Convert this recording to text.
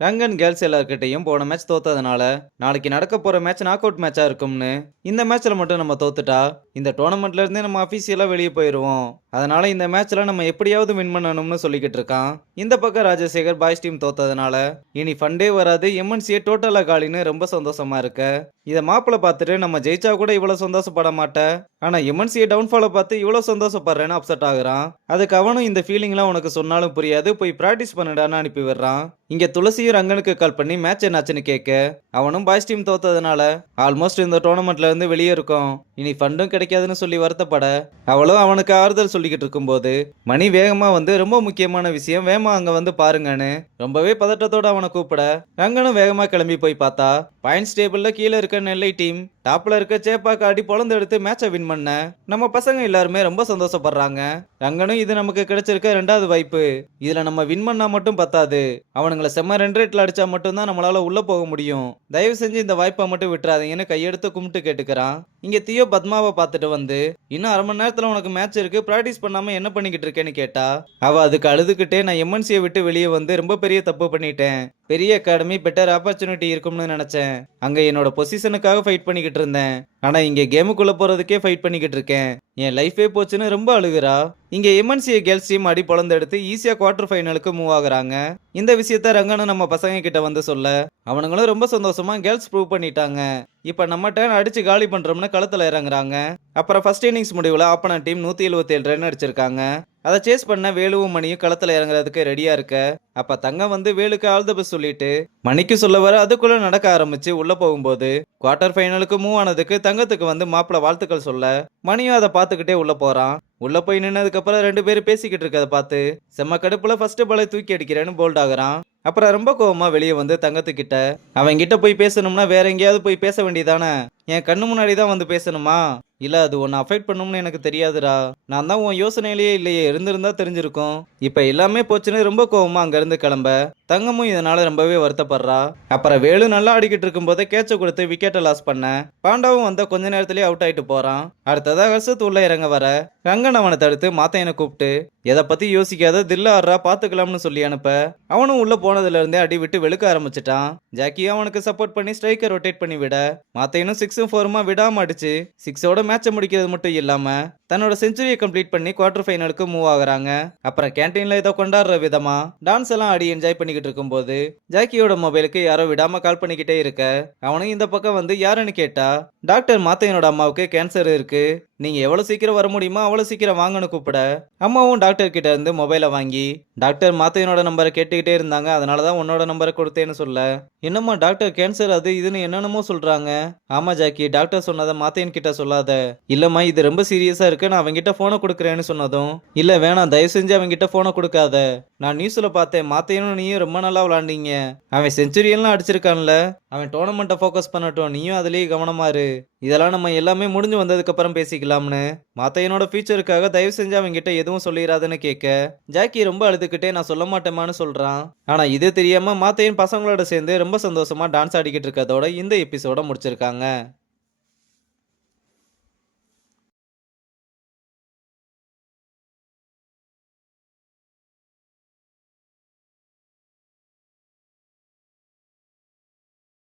Rangan girls எல்லார்கிட்டையும் போன match தோத்ததுனால நாளைக்கு நடக்க போற மேட்ச் நாக் அவுட் மேட்சா இருக்கும்னு, இந்த மேட்ச்ல மட்டும் நம்ம தோத்துட்டா இந்த டோர்னமெண்ட்ல இருந்தே நம்ம அபிஷியலா வெளியே போயிருவோம். அதனால இந்த மேட்ச்ல நம்ம எப்படியாவது வின் பண்ணணும்னு சொல்லிக்கிட்டு இருக்கான். இந்த பக்கம் ராஜசேகர் பாய்ஸ் டீம் தோத்ததுனால இனி ஃபண்டே வராது, எம்என்சியே டோட்டலா காலின்னு ரொம்ப சந்தோஷமா இருக்க. இத மாப்பிள பார்த்துட்டு நம்ம ஜெயிச்சா கூட இவ்வளவு சந்தோஷப்பட மாட்டேன், ஆனா எம்என்சியை டவுன்ஃபால பார்த்து இவ்வளவு சந்தோஷப்படுறேன்னு அப்செட் ஆகுறான். அதுக்கு அவனும் இந்த ஃபீலிங்லாம் உனக்கு சொன்னாலும் புரியாது, போய் பிராக்டிஸ் பண்ணுடான்னு அனுப்பி விடுறான். இங்க துளசியும் ரங்கனுக்கு கால் பண்ணி மேட்ச் என்னாச்சுன்னு கேட்க, அவனும் பாய்ஸ் டீம் தோத்ததுனால ஆல்மோஸ்ட் இந்த டோர்னமெண்ட்ல இருந்து வெளியே இருக்கும், இனி ஃபண்டும் கிடைக்காதுன்னு சொல்லி வருத்தப்பட, அவளும் அவனுக்கு ஆறுதல் சொல்லிக்கிட்டு இருக்கும்போது மணி வேகமா வந்து ரொம்ப முக்கியமான விஷயம் வேகமா அங்க வந்து பாருங்கன்னு ரொம்பவே பதட்டத்தோட அவனை கூப்பிட, ரங்கனும் வேகமா கிளம்பி போய் பார்த்தா பாயிண்ட்ஸ் டேபிள்ல கீழே இருக்க நெல்லை டீம் டாப்ல இருக்க சேப்பாக்கு அடி பொழந்து எடுத்து மேட்சை வின் பண்ண நம்ம பசங்க எல்லாருமே ரொம்ப சந்தோஷப்படுறாங்க. ரங்கனும் இது நமக்கு கிடைச்சிருக்க 2வது வாய்ப்பு, இதுல நம்ம வின் பண்ணா மட்டும் பத்தாது, அவனுங்களை செம்ம 2 ரேட்ல அடிச்சா மட்டும்தான் நம்மளால உள்ள போக முடியும், தயவு செஞ்சு இந்த வாய்ப்பை மட்டும் விட்டுறாதீங்கன்னு கையெடுத்து கும்பிட்டு கேட்டுக்கிறான். இங்க தியோ பத்மாவை பார்த்துட்டு வந்து, இன்னும் அரை மணி நேரத்துல உனக்கு மேட்ச் இருக்கு, பிராக்டிஸ் பண்ணாம என்ன பண்ணிக்கிட்டு இருக்கேன்னு கேட்டா, அவ அதுக்கு அழுதுகிட்டே நான் எம்என்சியை விட்டு வெளியே வந்து ரொம்ப பெரிய தப்பு பண்ணிட்டேன், பெரிய அகாடமி பெட்டர் ஆப்பர்ச்சுனிட்டி இருக்கும்னு நினைச்சேன், அங்க என்னோட பொசிஷனுக்காக ஃபைட் பண்ணிக்கிட்டு இருந்தேன், ஆனா இங்க கேமுக்குள்ள போறதுக்கே ஃபைட் பண்ணிக்கிட்டு இருக்கேன், என் லைஃபே போச்சுன்னு ரொம்ப அழுகுறா. இங்க எம்என்சிஏ கேர்ள்ஸ் டீம் அடி பொழந்து எடுத்து ஈஸியா குவார்டர் ஃபைனலுக்கு மூவ் ஆகுறாங்க. இந்த விஷயத்த ரங்கனும் நம்ம பசங்க கிட்ட வந்து சொல்ல, அவனுங்களும் ரொம்ப சந்தோஷமா கேர்ள்ஸ் ப்ரூவ் பண்ணிட்டாங்க, இப்ப நம்ம டர்ன் அடிச்சு காலி பண்றோம்னு களத்துல இறங்குறாங்க. அப்புறம் ஃபர்ஸ்ட் இன்னிங்ஸ் முடிவுல ஆப்பனன்ட் டீம் 177 ரன் அடிச்சிருக்காங்க. அதை சேஸ் பண்ண வேலுவும் மணியும் களத்துல இறங்குறதுக்கு ரெடியா இருக்க, அப்ப தங்கம் வந்து வேலுக்கு ஆல் தி பெஸ்ட் சொல்லிட்டு மணிக்கு சொல்ல வர அதுக்குள்ள நடக்க ஆரம்பிச்சு உள்ள போகும்போது குவார்டர் ஃபைனலுக்கு மூவ் ஆனதுக்கு தங்கத்துக்கு வந்து மாப்பிள வாழ்த்துக்கள் சொல்ல, மணியும் அதை பார்த்துக்கிட்டே உள்ள போறான். உள்ள போய் நின்னதுக்கு அப்புறம் 2 பேரும் பேசிக்கிட்டு இருக்கதை பார்த்து செம்ம கடுப்புல ஃபர்ஸ்ட் பாலை தூக்கி அடிக்கிறேன்னு போல்ட் ஆகுறான். அப்புறம் ரொம்ப கோவமா வெளியே வந்து தங்கத்துக்கிட்ட, அவன் கிட்ட போய் பேசணும்னா வேற எங்கேயாவது போய் பேச வேண்டியதானே, என் கண்ணு முன்னாடி தான் வந்து பேசணுமா, இல்ல அது உன்னை அஃபெக்ட் பண்ணும்னு எனக்கு தெரியாதுடா, நான் தான் உன் யோசனையிலேயே இல்லையே, இருந்திருந்தா தெரிஞ்சிருக்கும், இப்ப எல்லாமே போச்சுன்னு ரொம்ப கோவமா அங்க இருந்து கிளம்ப, தங்கமும் இதனால ரொம்பவே வருத்தப்படுறா. அப்புறம் வேலு நல்லா ஆடிக்கிட்டு இருக்கும் போதே கேட்ச கொடுத்து விக்கெட்டை லாஸ் பண்ண பாண்டாவும் வந்த கொஞ்ச நேரத்திலேயே அவுட் ஆயிட்டு போறான். அடுத்ததா ஹர்ஷத் உள்ள இறங்க வர ரங்கன் அவனை தடுத்து மாத்தையனை கூப்பிட்டு எதை பத்தி யோசிக்காத தில்ல ஆடுறா பாத்துக்கலாம்னு சொல்லி அனுப்ப, அவனும் உள்ள போனதுல இருந்தே அடி விட்டு வெளுக்க ஆரம்பிச்சிட்டான். ஜாக்கியும் அவனுக்கு சப்போர்ட் பண்ணி ஸ்ட்ரைக்கர் ரொட்டேட் பண்ணி விட, மாத்தையனும் 6ம் 4மா விடாம அடிச்சு 6ஓட மேட்சை முடிக்கிறது மட்டும் இல்லாம தன்னோட செஞ்சுரியை கம்ப்ளீட் பண்ணி குவார்டர் ஃபைனலுக்கு மூவ் ஆகுறாங்க. அப்புறம் கேன்டீன்ல ஏதோ கொண்டாடுற விதமா டான்ஸ் எல்லாம் ஆடி என்ஜாய் பண்ணிக்கிட்டு இருக்கும்போது ஜாக்கியோட மொபைலுக்கு யாரோ விடாம கால் பண்ணிக்கிட்டே இருக்க, அவனும் இந்த பக்கம் வந்து யாருன்னு கேட்டா, டாக்டர் மாத்தையனோட அம்மாவுக்கு கேன்சர் இருக்கு, நீங்க எவ்வளவு சீக்கிரம் வர முடியுமோ அவ்வளவு சீக்கிரம் வாங்கன்னு கூப்பிட, அம்மாவும் டாக்டர் கிட்ட இருந்து மொபைலை வாங்கி டாக்டர் மாத்தையனோட நம்பரை கேட்டுக்கிட்டே இருந்தாங்க, அதனாலதான் உன்னோட நம்பரை கொடுத்தேன்னு சொல்ல, என்னம்மா டாக்டர் கேன்சர் அது இதுன்னு என்னென்னமோ சொல்றாங்க, ஆமா ஜாக்கி டாக்டர் சொன்னதை மாத்தையன் கிட்ட சொல்லாத, இல்லம்மா இது ரொம்ப சீரியஸா இருக்கு, நான் அவங்கிட்ட போனை கொடுக்குறேன்னு சொன்னதும், இல்ல வேணாம் தயவு செஞ்சு அவங்கிட்ட போனை கொடுக்காத, நான் நியூஸ்ல பார்த்தேன் மாத்தையனும் நீயும் ரொம்ப நல்லா விளாண்டீங்க, அவன் செஞ்சுரி எல்லாம் அடிச்சிருக்கான்ல, அவன் டோர்னமெண்ட்டை ஃபோக்கஸ் பண்ணட்டும், நீயும் அதுலயே கவனமா இரு, இதெல்லாம் நம்ம எல்லாமே முடிஞ்சு வந்ததுக்கு அப்புறம் பேசிக்கலாம்னு மாத்தையனோட ஃபியூச்சருக்காக தயவு செஞ்சு அவங்கிட்ட எதுவும் சொல்லிடாதுன்னு கேட்க, ஜாக்கி ரொம்ப அழுதுகிட்டே நான் சொல்ல மாட்டேமான்னு சொல்றான். ஆனா இது தெரியாம மாத்தையன் பசங்களோட சேர்ந்து ரொம்ப சந்தோஷமா டான்ஸ் ஆடிக்கிட்டு இருக்கதோட இந்த எபிசோட முடிச்சிருக்காங்க.